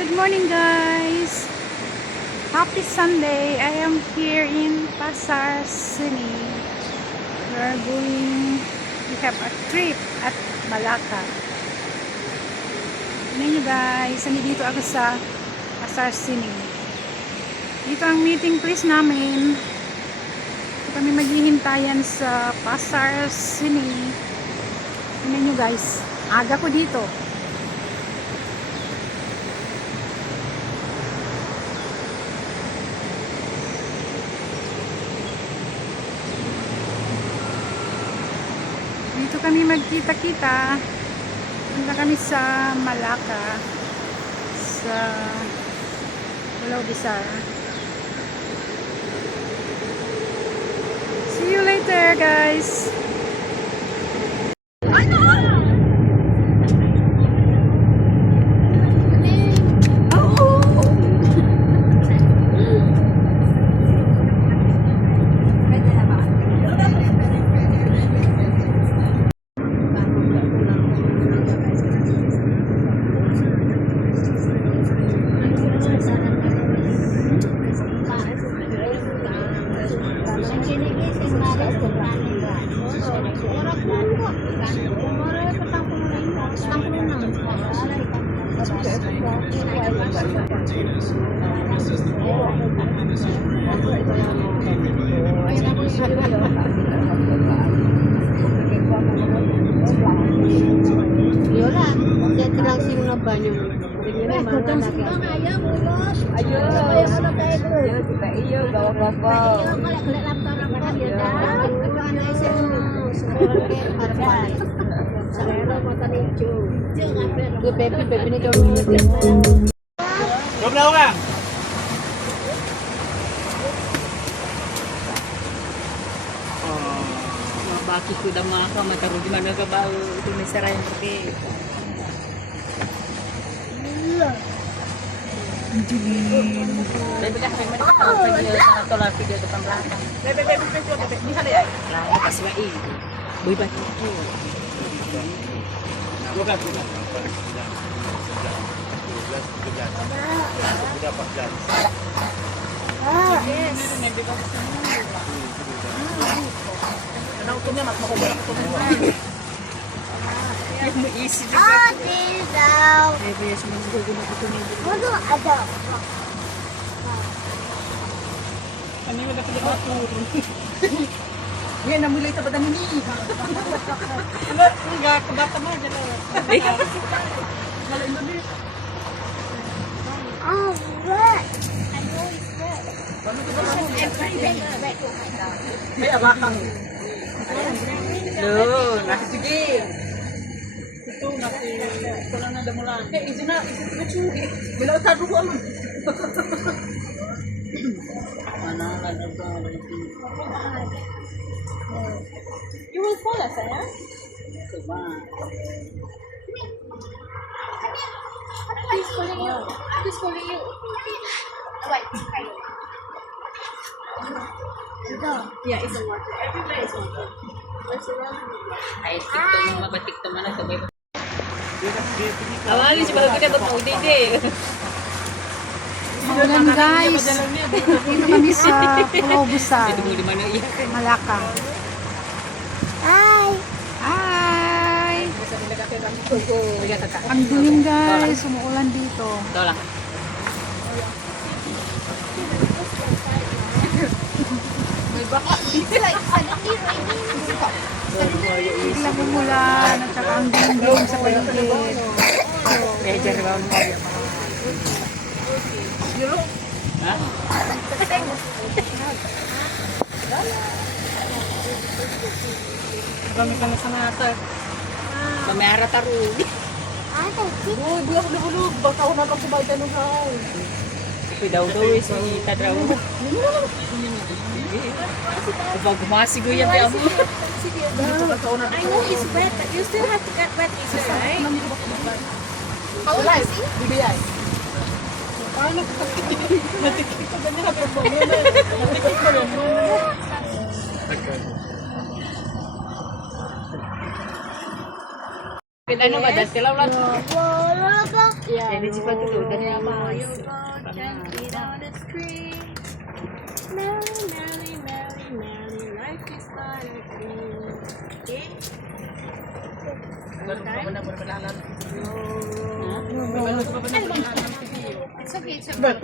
Good morning, guys. Happy Sunday. I am here in Pasar City. We have a trip at Malacca. Tignan nyo, guys. Nandito ako sa Pasar City. Dito ang meeting place namin. Dito kami maghihintayan sa Pasar City. Tignan nyo, guys. Aga ko dito. Dito kami magkita-kita. Punta kami sa Malacca, sa Pulau Besar. See you later, guys. Yola, dia terang sing na banyo. Ayo, kita iyo gawa-gawa. Gue Pepi ini jauh dulu. Berapa orang? Bakit ko daw mga ka, magkaroon di man nagabaw. Ito may saray yung puti. Bebe ka, may manikakaw pa niyo sa tolar video ito pang blanca. Bebe, di sana ya? Lahat kasi nga eh. Boy ba ito? Bukan. Yes. Ano utunya mas makuha ko Yung easy na Oh, this daw. Bebe, yes, mga gugulo ko ito nito. Ano ada? Ano yung nagkakita ako? Ngayon, namulay sa badan ni. Ano? Enggak, kebata mo. Ay, kapag Malain na din. Oh, red. I know it's red. May abakang. no, sige. Ito, ito lang na damulan. Eh, ito na. Bila utado ko ano. You will fall, saya. Who's calling you? Who's calling you? Wait, hi. Yeah, it's a water. Everywhere is water. Where's the water? Ay, TikTok mo, mabatiktok man ito. Awali si Bago na ba't hindi. Maulan, guys. Dito kami sa Pulau Besar, Ito mo naman ang iyak. Malacca. Hi. Hi! Ang dilim, guys. Umuulan dito. Ito lang. It's like suddenly raining. Biglang umulan at saka ang dilim sa paligid. Medyo rin ako ha? Kami ka na sa natar. Pamera tarong. Ada. Uy, bulog na bulog. Baka ako nakasubay ka nung haon. Ito daw is manita daw. Kapag gumasigo yan kaya mo. I know it's wet, but you still have to get wet later, right? How old is he? Bibiyay. Paano? Natikip ko ganyan. Natikip ko yun. Ano ba? Dahil sila ulan. Wala ka. Yeah. Jadi cepat dulu dari apa? You go gently down the street. Merry, merry, merry, merry, life is gonna be. Okay? It's okay, it's okay.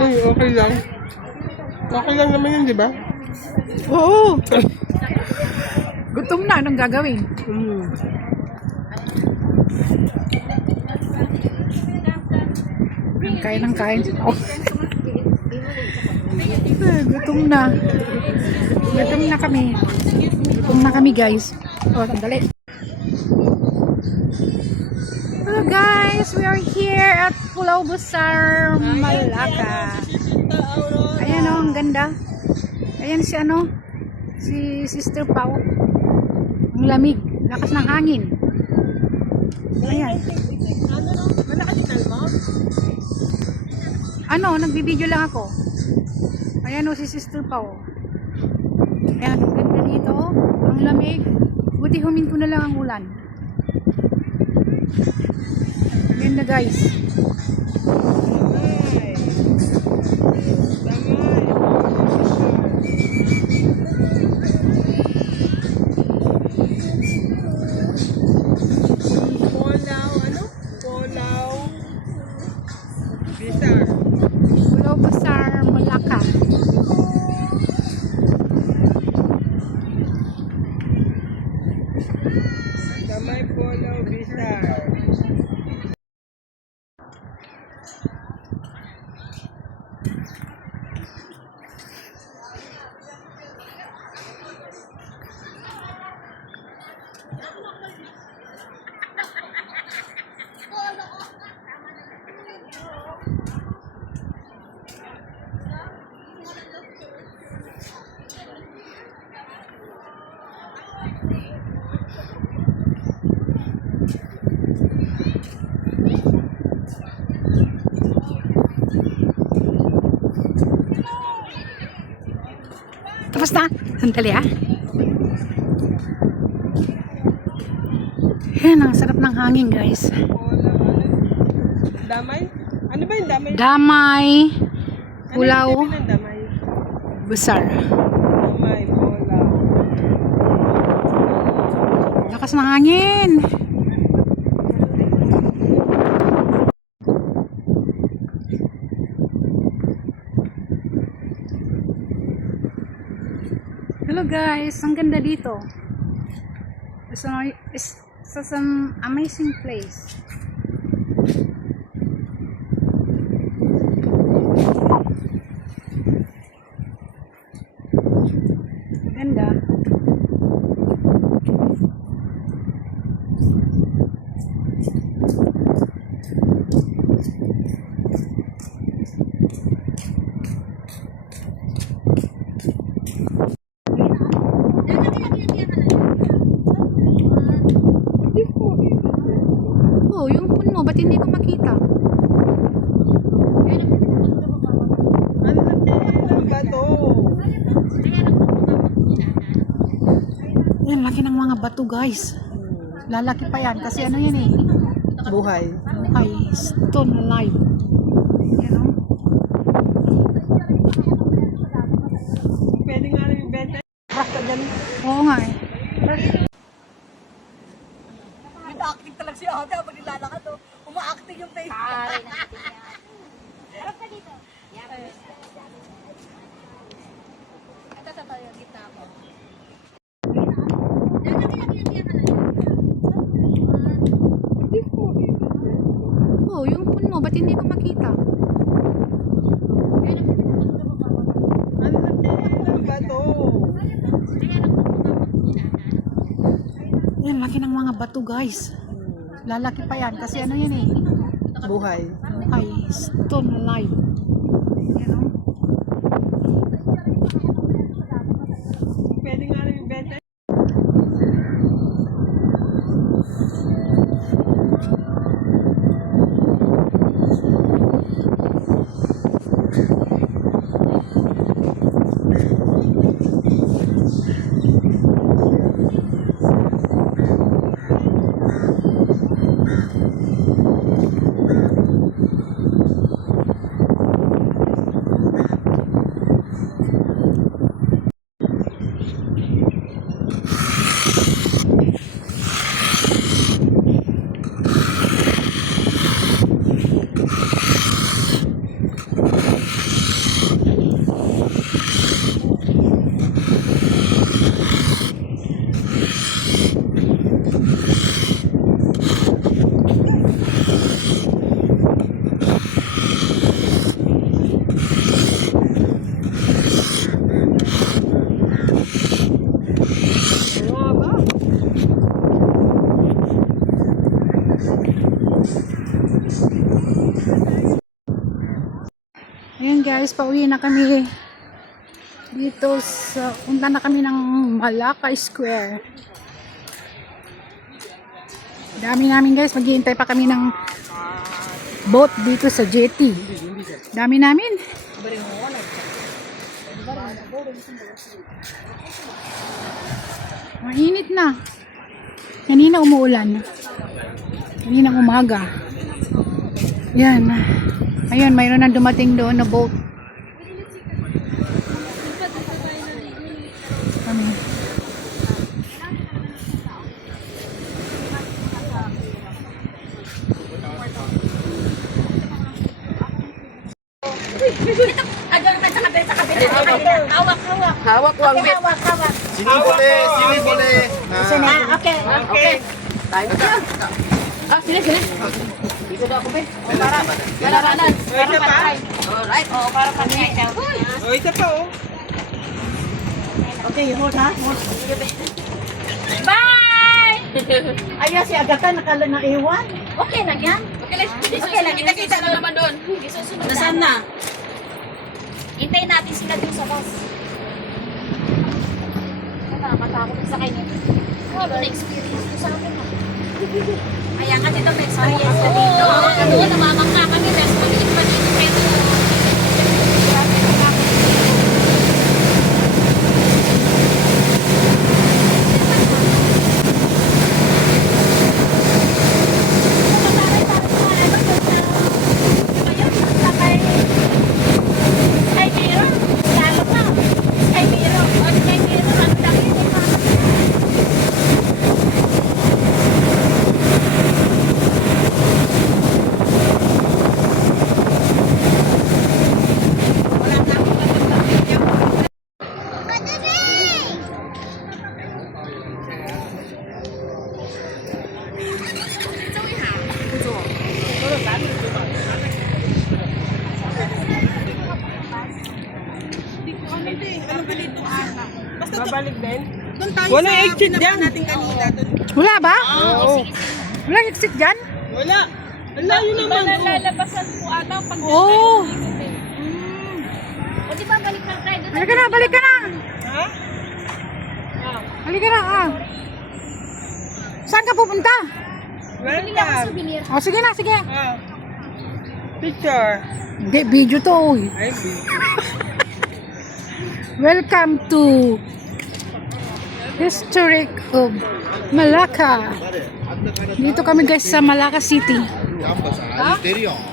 Uy, okay lang. Okay lang naman yun, di ba? Oo. Gutom na, anong gagawin? Ang kain ng kain. Oh. Gutom na. Gutom na kami. Gutom na kami, guys. Oh, sandali. Hello guys, we are here at Pulau Besar, Malacca. Ayan oh, ang ganda. Ayan si ano, si Sister Pau. Ang lamig, lakas ng hangin. Ayan. Ano, nagbibideo lang ako. Ayan oh, si Sister Pau. Ayan, ang ganda dito. Ang lamig. Buti huminto na lang ang ulan. Ayan na guys. Pulau Besar, Malacca. Damay Pulau Besar. Tapos na? Sandali ah. Yan, ang sarap ng hangin guys. Damay? Ano ba yung damay? Damay, Ano Pulau yung ibig ng damay? Besar. Damay, Pulau. Lakas ng hangin. Hello guys, ang ganda dito. It's such an amazing place. Ganda. Oh, yung phone mo, ba't hindi ko makita? Ano ba to? Yan, laki ng mga bato guys. Lalaki pa yan kasi ano yan eh. Buhay. Ay, stone alive. Yan o. lalaki ng mga bato guys. Lalaki pa yan kasi ano yan eh. Buhay. Ay, stone light. Yan o. Pwede nga rin yung benta. Ayan guys, pauwi na kami dito sa, punta na kami ng Malacca Square. Dami namin guys, maghihintay pa kami ng boat dito sa jetty. Dami namin. Mainit na. Kanina umuulan. Kaninang umaga. Yan. Ayun, mayroon na dumating doon na boat. Kami. Hawak ko ang bit. Sini boleh, sini boleh. Nah, Okay. Sini. Dito daw ako, be. Para lalabanan. Para patay. Alright. Para patay. O, isa pa oh. Okay, hold ha. Bye! Ayaw si Agata nakala na iwan. Okay lang yan. Okay lang. Kita-kita na naman doon. Isusunod na. Nasaan na? Hintayin natin sila dun sa bus. Nakakatakot sa kanya. Ano na experience ko sa akin ha? Kaya nga dito may experience na dito. Ano, namamangka kami. Dahil maliit pa dito. Pero grabe na takot. Babalik din. Wala exit dyan. Wala ba? Oo. Walang exit dyan? Wala. Ang layo naman. Nalalabasan po ata pag Oo. O di ba balik na tayo doon? Halika na, balik ka na. Ha? Halika na. Saan ka pupunta? Welcome. Souvenir. O, sige na, sige. Picture. Hindi, video to. Uy. Ay, Welcome to Historic of Malacca. Dito kami guys sa Malacca City. ambas ahí, interior.